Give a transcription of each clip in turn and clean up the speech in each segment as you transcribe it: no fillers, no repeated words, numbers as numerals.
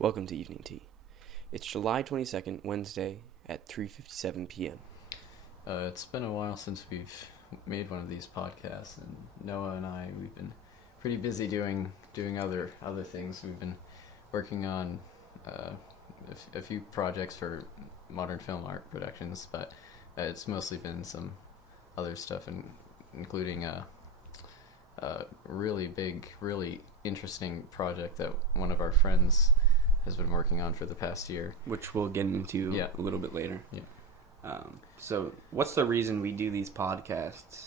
Welcome to Evening Tea. It's July 22nd, Wednesday at 3:57 p.m. It's been a while since we've made one of these podcasts, and Noah and we've been pretty busy doing other things. We've been working on a few projects for modern film art productions, but it's mostly been some other stuff, including a really big, really interesting project that one of our friends has been working on for the past year, Which we'll get into a little bit later. Yeah. So what's the reason we do these podcasts?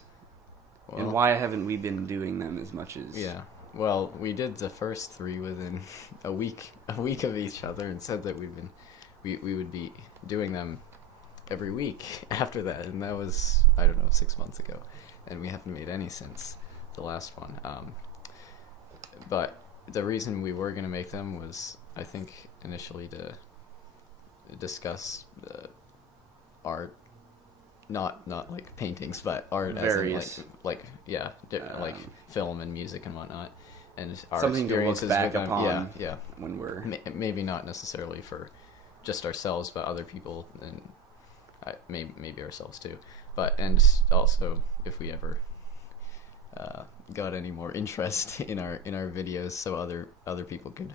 Well, and why haven't we been doing them as much as... Yeah. Well, we did the first three within a week of each other, and said that we would be doing them every week after that, and that was, 6 months ago, and we haven't made any since the last one. But the reason we were going to make them was, I think, initially to discuss art, not like paintings, but art Various. as in like film and music and whatnot, and our something to look experiences back with them. upon Yeah. when we're... Maybe not necessarily for just ourselves, but other people, and maybe ourselves too. And also if we ever got any more interest in our videos, so other people could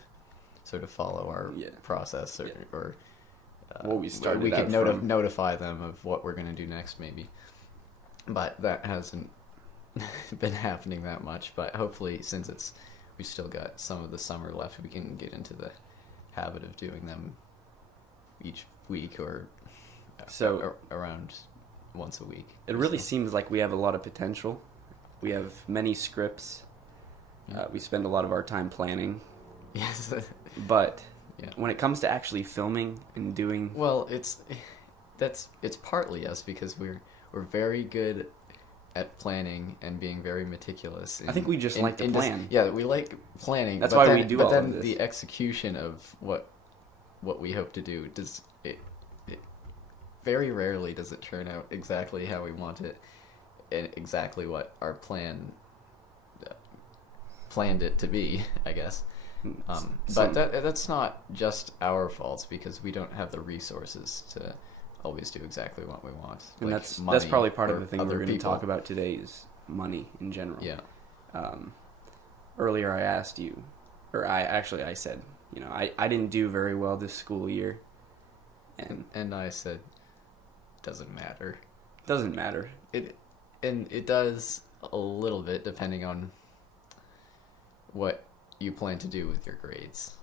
sort of follow our process, or what we started we could out from. notify them of what we're going to do next, maybe. But that hasn't been happening that much. But hopefully, since we've still got some of the summer left, we can get into the habit of doing them each week, or around once a week. It really seems like we have a lot of potential. We have many scripts. We spend a lot of our time planning. Yes. But when it comes to actually filming and doing... Well, it's partly us, because we're very good at planning and being very meticulous. I think we just like to plan. We like planning. That's why we do all of this. But then the execution of what we hope to do, it very rarely does it turn out exactly how we want it, and exactly what our planned it to be, I guess. But that's not just our faults, because we don't have the resources to always do exactly what we want. And that's probably part of the thing we're going to talk about today, is money in general. Yeah. Earlier I asked you, or I said, I didn't do very well this school year. And I said, doesn't matter. Doesn't matter. It does a little bit, depending on what you plan to do with your grades.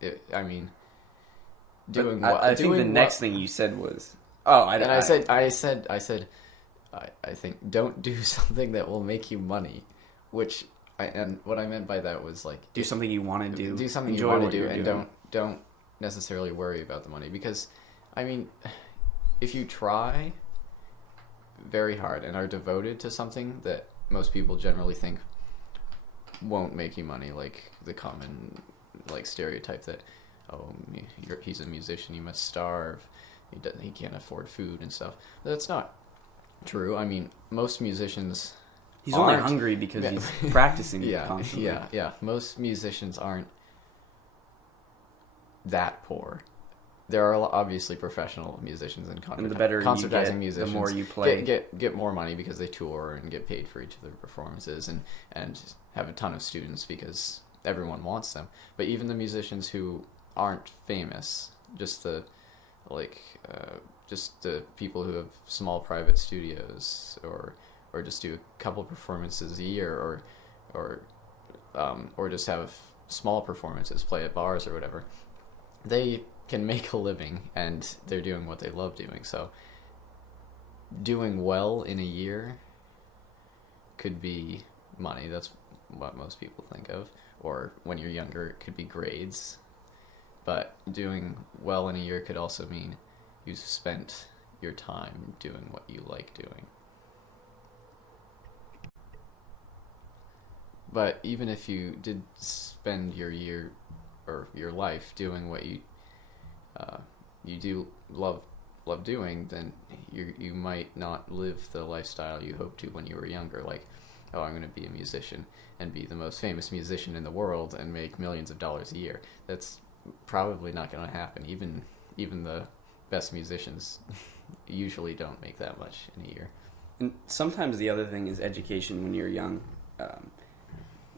I think the next thing you said was, I think don't do something that will make you money, what I meant by that was, like, do something you want to do. Do something you want to do, and don't necessarily worry about the money, because, if you try very hard and are devoted to something that most people generally think won't make you money, like the common stereotype that he's a musician, he must starve, he can't afford food and stuff. But that's not true. Most musicians, he's only hungry because he's practicing constantly. Yeah. Most musicians aren't that poor. There are obviously professional musicians and concertizing musicians. The more you play, get more money because they tour and get paid for each of their performances, and have a ton of students because everyone wants them. But even the musicians who aren't famous, just the people who have small private studios, or just do a couple performances a year, or just have small performances, play at bars or whatever, they can make a living, and they're doing what they love doing. So doing well in a year could be money. That's what most people think of. Or when you're younger, it could be grades. But doing well in a year could also mean you've spent your time doing what you like doing. But even if you did spend your year or your life doing what you do love doing, then you might not live the lifestyle you hoped to when you were younger. Like, I'm going to be a musician and be the most famous musician in the world and make millions of dollars a year. That's probably not going to happen. Even the best musicians usually don't make that much in a year. And sometimes the other thing is education. When you're young,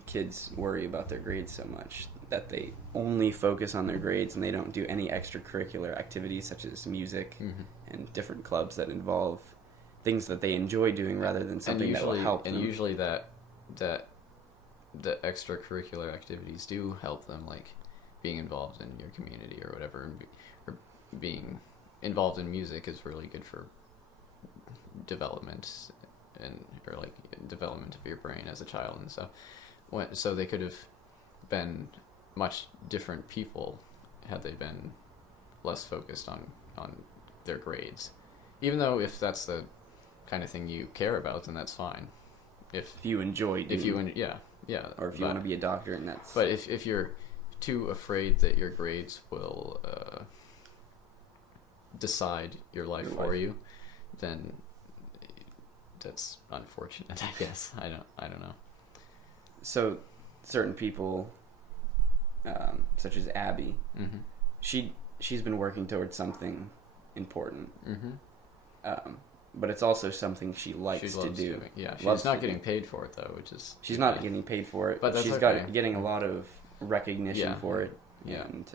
kids worry about their grades so much that they only focus on their grades and they don't do any extracurricular activities such as music and different clubs that involve things that they enjoy doing rather than something that will help them. And usually that the extracurricular activities do help them, like being involved in your community or whatever, or being involved in music is really good for development or like development of your brain as a child and stuff. So they could have been much different people had they been less focused on their grades. Even though if that's the kind of thing you care about, then that's fine. If you enjoy doing, or if you want to be a doctor, and that's. But if you're too afraid that your grades will decide your life for you, then that's unfortunate, I guess. I don't know. So, certain people, such as Abby, she's been working towards something important. But it's also something she likes to do. Doing. Yeah, she's not getting paid for it though, which is she's not getting paid for it, but she's getting a lot of recognition for it, and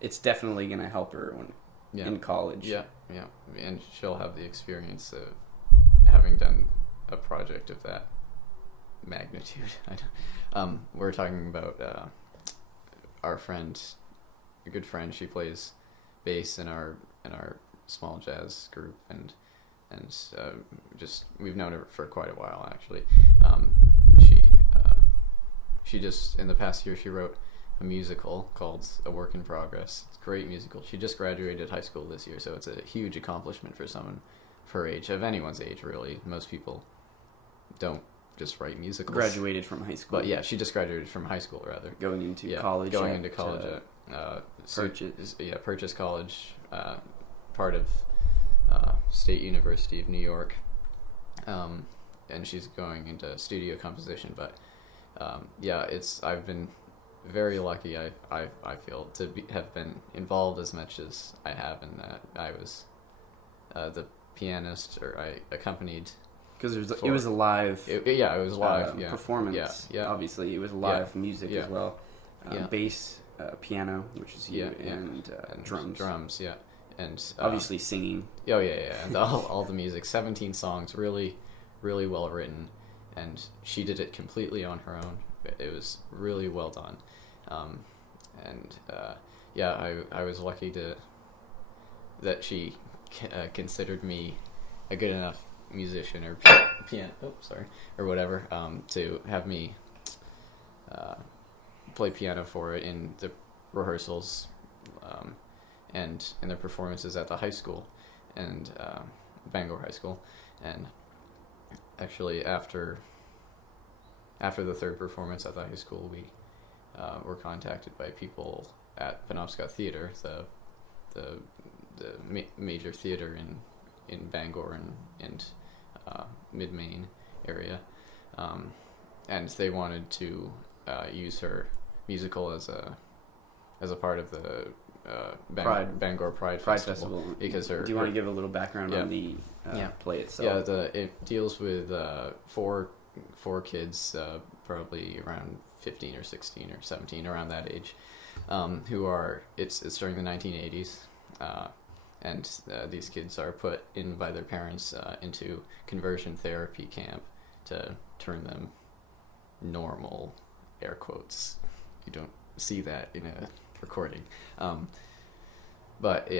it's definitely going to help her in college. Yeah, and she'll have the experience of having done a project of that magnitude. We're talking about our friend, a good friend. She plays bass in our small jazz group, and just we've known her for quite a while actually. She just in the past year she wrote a musical called A Work in Progress. It's a great musical. She just graduated high school this year, so it's a huge accomplishment for someone her age, of anyone's age really. Most people don't just write musicals. Graduated from high school. But yeah, she just graduated from high school rather. Going into college at Purchase. Purchase College, part of State University of New York, and she's going into studio composition. But I've been very lucky. I feel to have been involved as much as I have in that. I was the pianist, or I accompanied. Because it was a live. It was live performance. Yeah. Obviously, it was live music as well. Bass, piano, which is you, and drums. Drums, yeah. And obviously singing. Oh yeah, and all the music, 17 songs, really, really well written, and she did it completely on her own. It was really well done, I was lucky that she considered me a good enough musician or or whatever, to have me play piano for it in the rehearsals, and in their performances at the high school, and Bangor High School. And actually after the third performance at the high school, we were contacted by people at Penobscot Theatre, the major theatre in Bangor and mid-Maine area, and they wanted to use her musical as a part of the Bangor Pride Festival. Because do you want to give a little background on the play itself? Yeah, it deals with four kids, probably around 15 or 16 or 17, around that age, who are it's during the 1980s. And these kids are put in by their parents into conversion therapy camp to turn them normal, air quotes. You don't see that in a recording, but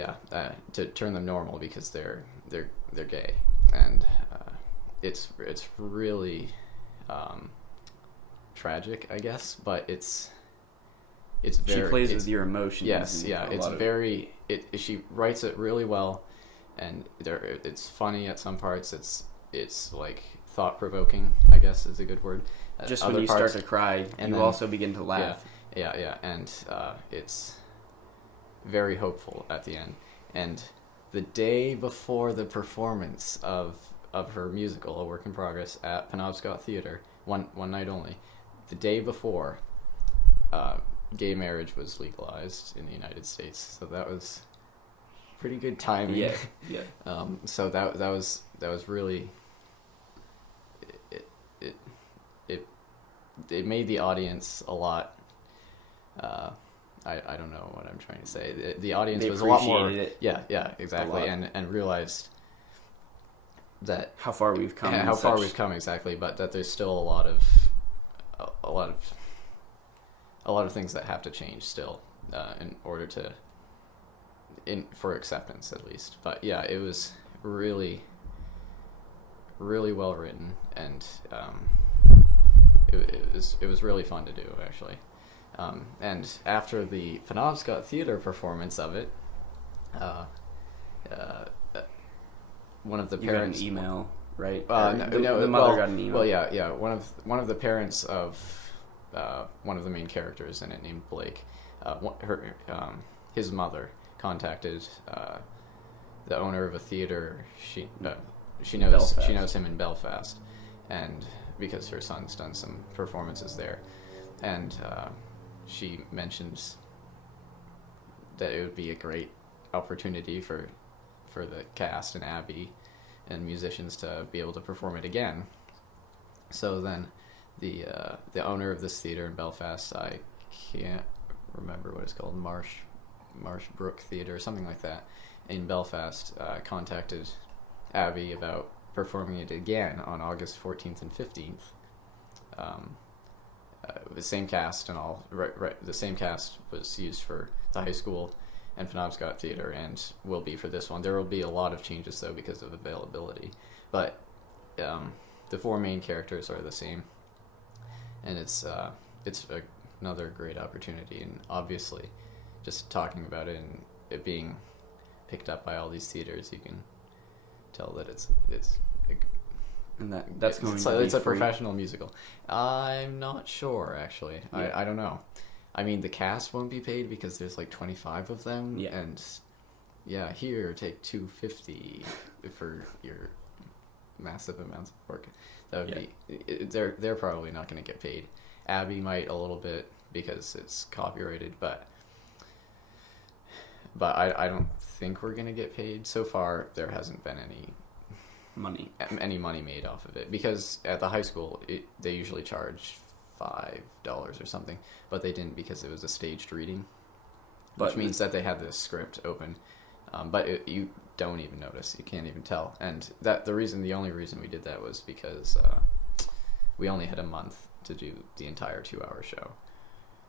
to turn them normal because they're gay, and it's really tragic, I guess, but it's very. She plays with your emotions. Yes, it's very. She writes it really well, and it's funny at some parts. It's like thought provoking, I guess is a good word. Just when you start to cry, you also begin to laugh. Yeah, and it's very hopeful at the end. And the day before the performance of her musical, A Work in Progress, at Penobscot Theatre, one night only, the day before, gay marriage was legalized in the United States, so that was pretty good timing. Yeah. So that was really it made the audience a lot. I don't know what I'm trying to say. The audience was a lot more. It yeah, exactly, and realized that how far we've come. We've come, exactly, but that there's still a lot of things that have to change still in order to for acceptance, at least. But yeah, it was really well written, and it was really fun to do, actually. And after the Penobscot Theatre performance of it, one of the parents got an email, right? The mother got an email. Well, yeah. One of the parents of one of the main characters in it, named Blake, his mother contacted the owner of a theater. She knows him in Belfast, and because her son's done some performances there, and she mentions that it would be a great opportunity for the cast and Abby and musicians to be able to perform it again. So then the owner of this theater in Belfast, I can't remember what it's called, Marshbrook Theatre or something like that, in Belfast, contacted Abby about performing it again on August 14th and 15th. The same cast and all, right. The same cast was used for the high school and Penobscot Theatre, and will be for this one. There will be a lot of changes, though, because of availability. But the four main characters are the same, and it's another great opportunity. And obviously, just talking about it and it being picked up by all these theaters, you can tell that it's a professional musical. I'm not sure, actually. Yeah. I don't know. I mean, the cast won't be paid because there's like 25 of them. Yeah. And yeah, here, take $250 for your massive amounts of work. That would be. They're probably not going to get paid. Abby might a little bit because it's copyrighted, but I don't think we're going to get paid. So far, there hasn't been any money made off of it, because at the high school they usually charge $5 or something, but they didn't because it was a staged reading, which means that they had the script open, but you don't even notice, you can't even tell. And the only reason we did that was because we only had a month to do the entire 2-hour show.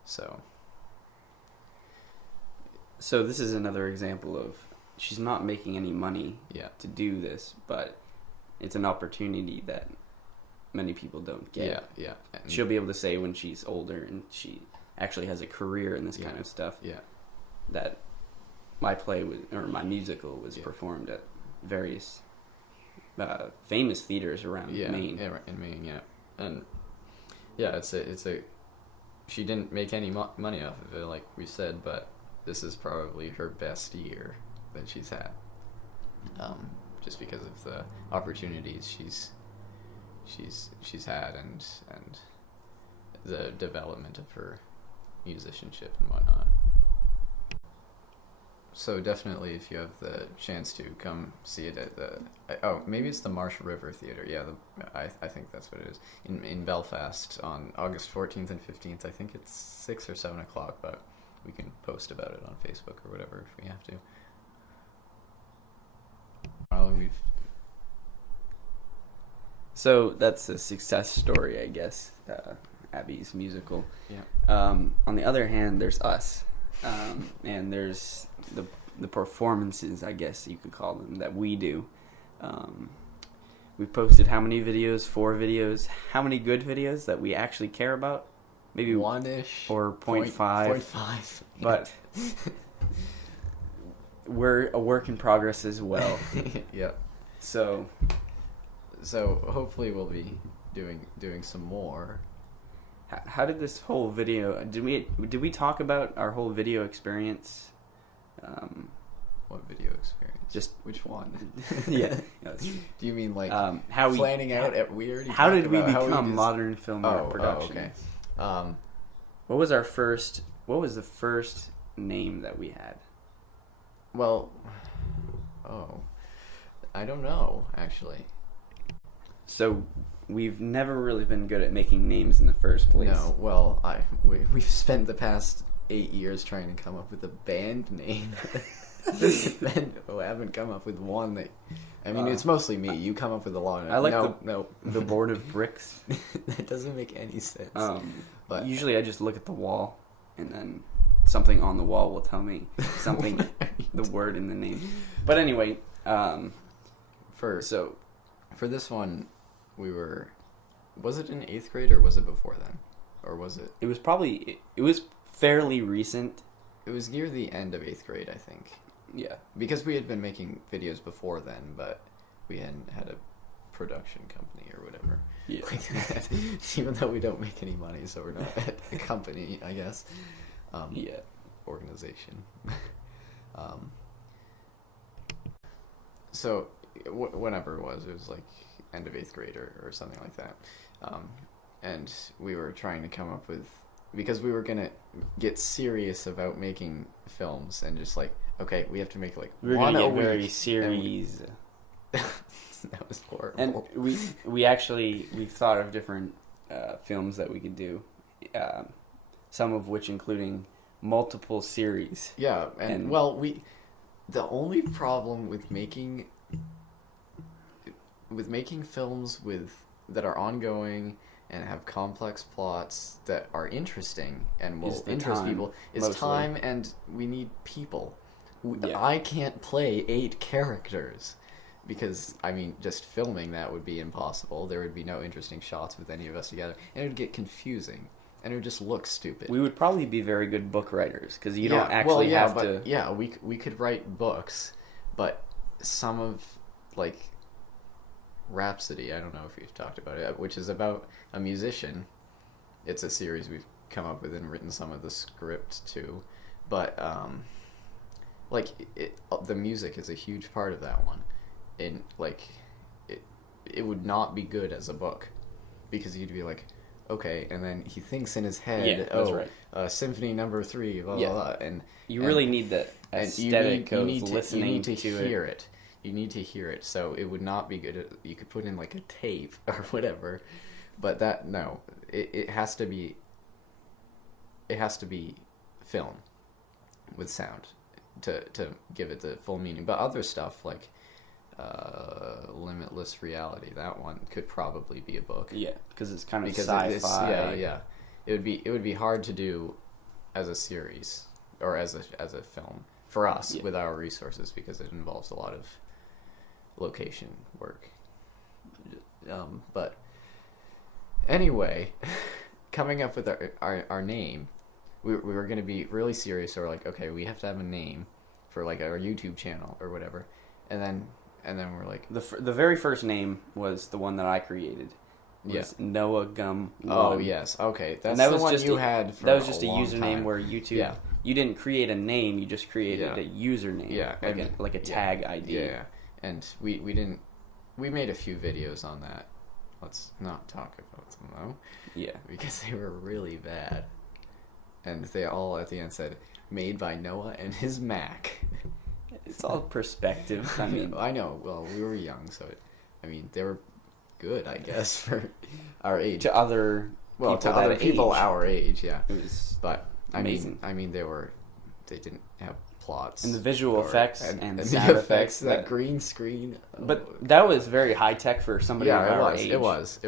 So this is another example of she's not making any money to do this, but it's an opportunity that many people don't get. Yeah. And she'll be able to say when she's older and she actually has a career in this kind of stuff. Yeah. That my musical was performed at various famous theaters around Maine. Yeah, in Maine, yeah. And yeah, she didn't make any money off of it, like we said, but this is probably her best year that she's had. Just because of the opportunities she's had and the development of her musicianship and whatnot. So definitely, if you have the chance to come see it at maybe it's the Marsh River Theatre. Yeah, I think that's what it is in Belfast on August 14th and 15th. I think it's 6 or 7 o'clock, but we can post about it on Facebook or whatever if we have to. So that's a success story, I guess, Abby's musical. Yeah. On the other hand, there's us, and there's the performances, I guess you could call them, that we do. We've posted how many videos? 4 videos. How many good videos that we actually care about? Maybe 1-ish. Or 0.5. 0.5. But we're a work in progress as well. Yep. So hopefully we'll be doing some more. How did this whole video? Did we talk about our whole video experience? What video experience? Just which one? Yeah. Do you mean like how planning out at weird? How did we become Modern Film Art Productions? Okay. What was our first what was the first name that we had? Well, I don't know, actually. So we've never really been good at making names in the first place. No, well, we've spent the past 8 years trying to come up with a band name. And I haven't come up with one that... I mean, it's mostly me. You come up with a lot of... I like no. the board of bricks. That doesn't make any sense. But usually I just look at the wall, and then something on the wall will tell me something, the word in the name. But anyway, for this one, we were... Was it in 8th grade, or was it before then? Or was it... It was fairly recent. It was near the end of 8th grade, I think. Yeah. Because we had been making videos before then, but we hadn't had a production company or whatever. Yeah. Even though we don't make any money, so we're not a company, I guess. Yeah. Organization. So, whenever it was like end of 8th grade or something like that. And we were trying to come up with... Because we were going to get serious about making films and just like, okay, we have to make like one a week. Very series. That was horrible. And we've thought of different films that we could do, some of which including multiple series. Yeah, and well, the only problem with making films that are ongoing and have complex plots that are interesting and will interest people is time, and we need people. I can't play 8 characters because, I mean, just filming that would be impossible. There would be no interesting shots with any of us together, and it would get confusing, and it would just look stupid. We would probably be very good book writers because you don't actually have to... Yeah, we could write books, but some of, like... Rhapsody, I don't know if we've talked about it, which is about a musician. It's a series we've come up with and written some of the script to, but the music is a huge part of that one, and like it would not be good as a book because you'd be like, okay, and then he thinks in his head, Symphony No. 3, blah blah blah, and you really need the aesthetic of listening you need to to hear it. You need to hear it, so it would not be good. You could put in like a tape or whatever, but it has to be. It has to be film with sound to give it the full meaning. But other stuff like Limitless Reality, that one could probably be a book. Yeah, because it's kind of sci-fi. Yeah. It would be hard to do as a series or as a film for us with our resources because it involves a lot of location work. But anyway, coming up with our name, we were going to be really serious. Or like, okay, we have to have a name for like our YouTube channel or whatever, and then we're like, the very first name was the one that I created. Noah Gum. Oh yes, okay, that's the one you had. That was just a username time. Where YouTube. Yeah. You didn't create a name; you just created a username. Yeah, like a tag ID. Yeah, and we didn't. We made a few videos on that. Let's not talk about them though. Yeah, because they were really bad, and they all at the end said "made by Noah and his Mac." It's all perspective. I mean, I know. Well, we were young, so they were good, I guess, for our age. To other people our age, yeah. It was amazing. I mean, they didn't have plots. And the visual effects and the sound effects, that green screen. But that was very high tech for somebody of our age. It was.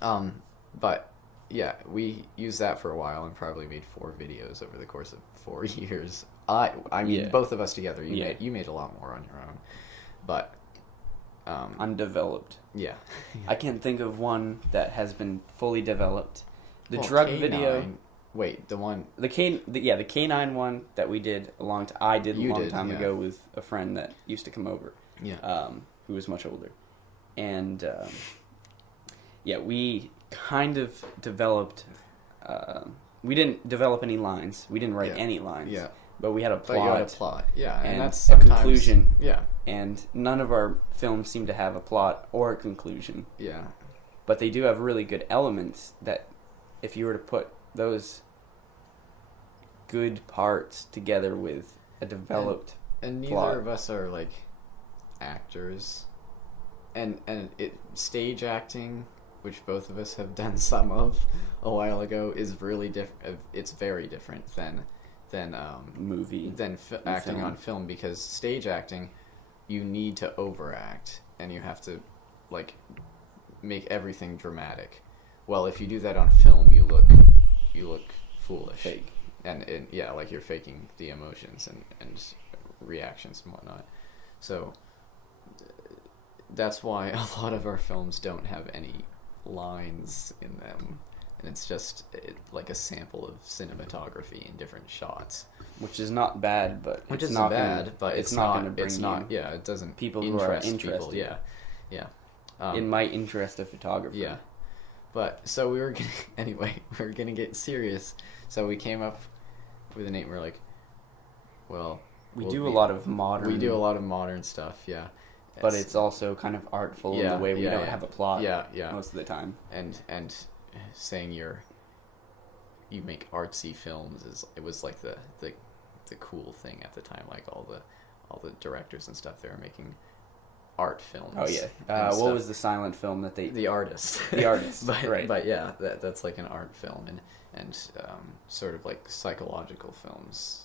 But yeah, we used that for a while and probably made 4 videos over the course of 4 years. I mean, both of us together. You made a lot more on your own, but undeveloped. Yeah. I can't think of one that has been fully developed. The drug K9, video. Wait, the one. The K9 one that we did a long time ago with a friend that used to come over. Yeah. Who was much older, and we kind of developed. We didn't develop any lines. We didn't write any lines. Yeah. But we had a plot. But you had a plot. Yeah, and that's a conclusion. Yeah. And none of our films seem to have a plot or a conclusion. Yeah. But they do have really good elements that, if you were to put those good parts together with a developed and neither plot. of us are like actors, and stage acting, which both of us have done some of a while ago, is really different. It's very different than movie than acting film. on film, because stage acting, you need to overact and you have to like make everything dramatic. Well, if you do that on film, you look foolish. Fake. And yeah, like you're faking the emotions and reactions and whatnot. So that's why a lot of our films don't have any lines in them, and it's just like a sample of cinematography in different shots, which is not bad, but which it's isn't not bad, gonna, but it's not going to bring it's not, yeah, it doesn't people who are interested. people, yeah. It might interest a photographer. Yeah. But so we were gonna get serious. So we came up with a name. We're like, well, we do a lot of modern stuff, yeah. But it's also kind of artful in the way we don't have a plot. Yeah. Most of the time. And saying you make artsy films it was like the cool thing at the time. Like all the directors and stuff, they were making art films. Oh yeah. What was the silent film that The Artist. The Artist. Right. But yeah, that's like an art film, and sort of like psychological films,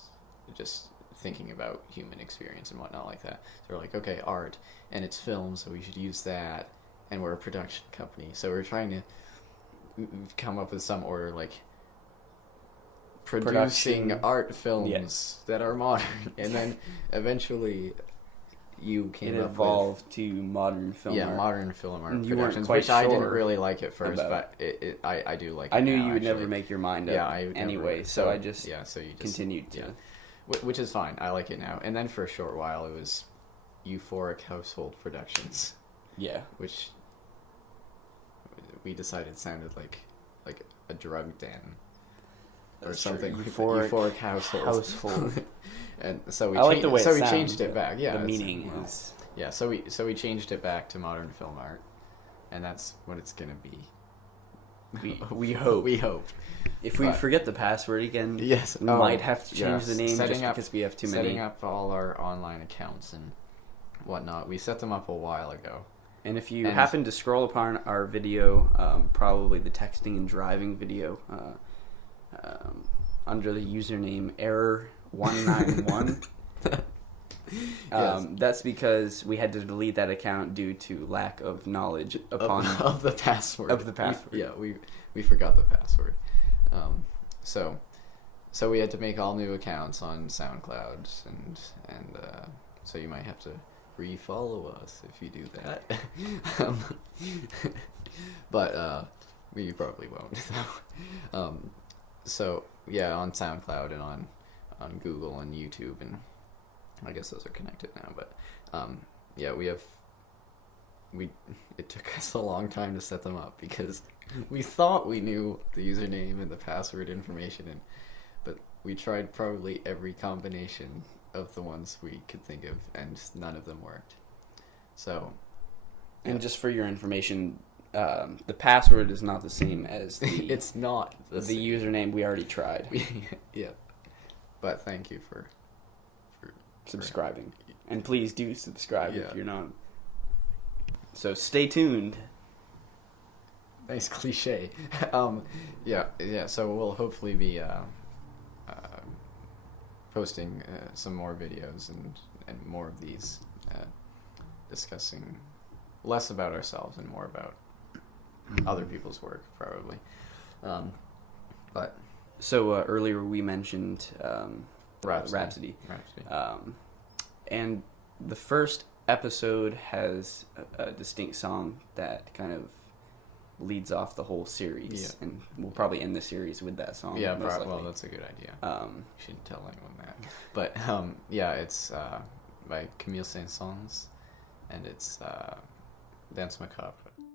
just thinking about human experience and whatnot like that. So we're like, okay, art, and it's film, so we should use that, and we're a production company, so we're trying to come up with some order, like producing art films that are modern, and then eventually you came it up evolved with, to modern film art. modern film art and you productions, weren't quite which I didn't sure really like at first, about. but I do like it. I knew now, you would actually. never make your mind up anyway, so I just so you just continued to. Which is fine. I like it now. And then for a short while it was Euphoric Household Productions. Yeah. Which we decided sounded like a drug den. Or That's something. True. Euphoric household. And so we like the way we changed it back. Yeah. The meaning is yeah, so we changed it back to modern film art. And that's what it's gonna be. We hope. We hope. If we forget the password again, yes, we might have to change the name because we have too many. Setting up all our online accounts and whatnot. We set them up a while ago. And if you happen to scroll upon our video, probably the texting and driving video, under the username error191, that's because we had to delete that account due to lack of knowledge of the password. We forgot the password. So we had to make all new accounts on SoundCloud, and so you might have to refollow us if you do that. But you probably won't. So yeah, on SoundCloud and on Google and YouTube, and I guess those are connected now. But yeah, it took us a long time to set them up because we thought we knew the username and the password information, but we tried probably every combination of the ones we could think of, and none of them worked. So, and just for your information, the password is not the same as the. It's not the username we already tried. Yeah, but thank you for subscribing, and please do subscribe if you're not. So stay tuned. Nice cliche. Yeah. So we'll hopefully be posting some more videos and more of these, discussing less about ourselves and more about other people's work, probably. But so earlier we mentioned Rhapsody. And the first episode has a distinct song that kind of leads off the whole series, and we'll probably end the series with that song. Yeah, well, that's a good idea. Shouldn't tell anyone that. But yeah, it's by Camille Saint-Saens, and it's Danse Macabre.